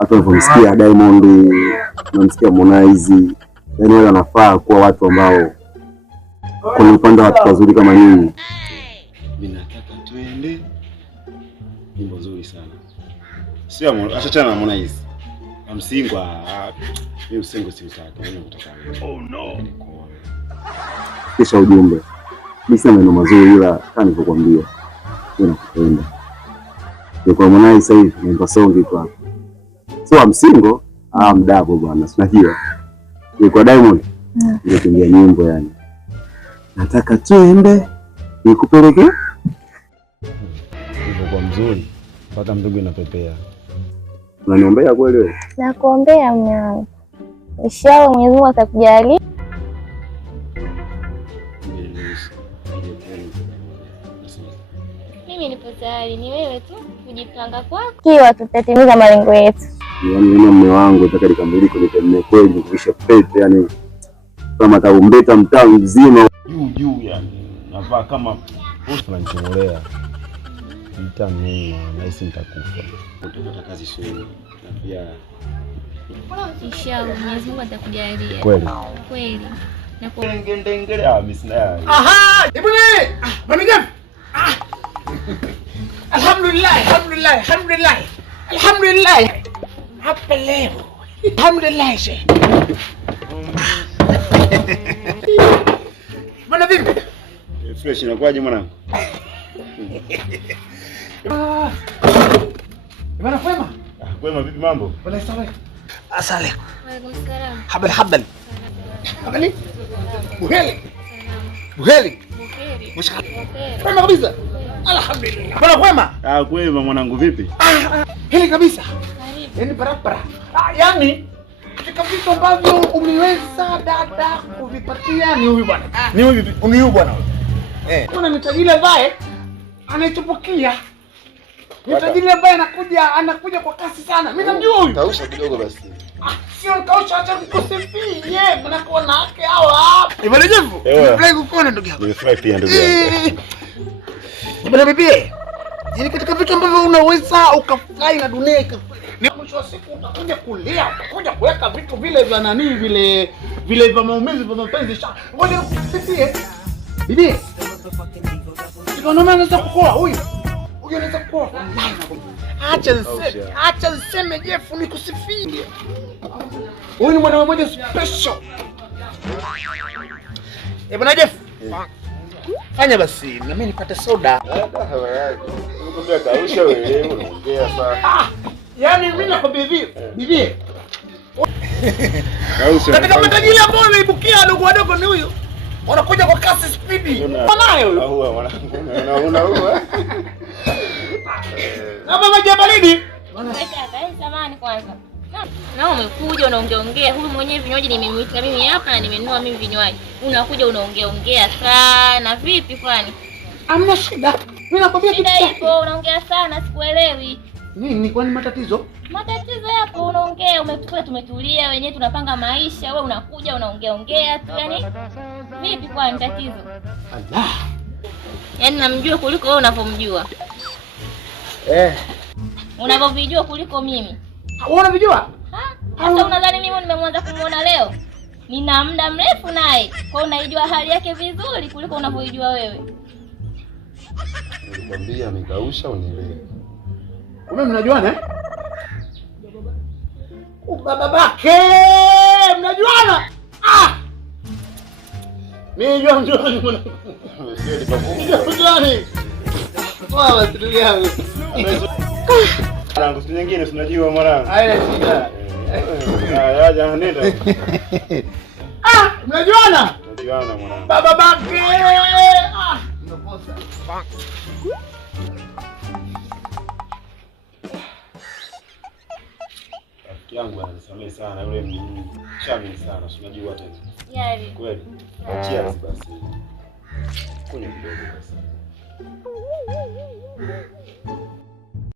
hata unapomsikia Diamond, unamsikia Harmonize, yani wale wanafaa kuwa watu ambao kwa upande wa watu wazuri kama nyinyi. Mimi nataka tuende. Nyimbo nzuri sana. Sio achana na Harmonize. Msingwa, mimi usingo si utaki, mimi nataka. Oh no. Kisha ujumbe. Mimi sina maneno mazuri ila kama nilivyokuambia. Mimi nakupenda. Kwa Harmonize sasa hivi naimba songi tu hapa. Sio msingo, mdabo bwana, unajua. Kwa Diamond ndio nyimbo yani. Nataka tuende nikupeleke. Uko kwa mzuri mpaka mbegu inapepea. Unaniombea kweli wewe? Nakuombea mume wangu. Inshallah Mwenyezi Mungu atakujalia. Mimi nipo tayari, ni wewe tu kujipanga kwako. Kiwa tutatimiza malengo yetu. Yaani mume wangu nataka nikamilike nitemee kweli kuvisha pete yani kama taumbeta mtaa mzima juu yani. Navaa kama unanichomolea. Mtani na hisi nitakufa. Utapata kazi shule na pia inshallah Mwenyezi Mungu atakujalia. Kweli. Kweli. Na kwa ngengengele mimi sina. Aha! Ibuni! Mami Jeff. Alhamdulillah, alhamdulillah, alhamdulillah. Alhamdulillah. Hapa leo. Alhamdulillah. Mbona vipi? Fresh inakuaje mwanangu? Bwana kwema? Kwema vipi mambo? Wala sawa. Asalamu. Waalaikum salaam. Habari habari. Habari? Buheri. Buheri. Buheri. Mshaka. Kwema kabisa. Alhamdulillah. Bwana kwema? Kwema mwanangu vipi? Hili kabisa. Karibu. Yaani barabara. Yani katika vitu ambavyo umeweza dada kuvipatia ni huyu bwana. Ni huyu bwana. Kuna nitajile ambaye anaitupokea. Nitajile ambaye anakuja kwa kasi sana. Mimi namjua huyu. Kausha kidogo basi. Sio kausha, acha kukusifie. Mnakuwa na haki hawa. Ibada jefu. Nimefurahi kukuona ndugu yangu. Nimefurahi pia ndugu yangu. Ibada bibi. Yaani katika vitu ambavyo unaweza ukafurahi na dunia ni mwisho wa siku utakuja kulia, utakuja kuweka vitu vile vya nani vile vya maumivu vya mapenzi. Ngoja nikusikie. Bibi. Tunaona anaweza kukua huyu. Huyu anaweza kukua. Acha niseme Jeff nikusifie. Huyu ni mwanaume mmoja special. Bwana Jeff. Fanya basi na mimi nipate soda. Nikwambia kausha wewe unaongea sana. Yaani mimi nakwambia bibi. Kausha. Katika matajiri ambao wanaibukia wadogo ni huyu. Wanakuja kwa kasi speed. Mwanae huyu. Huwa mwanangu. Unaua. Na mama jabalini. Samahani kwanza. Na umekuja unaongea huyu mwenyewe vinywaji nimemwita mimi hapa na nimenunua mimi vinywaji. Unakuja unaongea sana. Vipi kwani? Hamna shida. Mimi nakwambia shida ipo, unaongea sana sikuelewi. Nini kwani matatizo? Matatizo yapo, unaongea umetukua tumetulia wenyewe tunapanga maisha, wewe unakuja unaongea tu yani. Vipi kwani tatizo? Allah. Yaani namjua kuliko wewe unavyomjua. Unavyovijua kuliko mimi. Wewe unavijua? Sasa unadhani mimi nimemwanza kumuona leo? Nina muda mrefu naye. Kwa unaijua hali yake vizuri kuliko unavyojua wewe. Nikwambia nikausha unielewe. Kumbe mnajuana eh? Babake, mnajuana? Mimi najua mjuani mwanangu. Mjuani. Wao ndugu yangu. Mwanangu siku nyingine tunajua mwanangu. Haina shida. Yaja nenda. Mnajuana? Tunajuana mwanangu. Babake. Unakosa. Rafiki yangu ananisamehe sana yule mchami sana, unajua tena. Yari. Kweli. Cheers basi. Kunywa kidogo basi.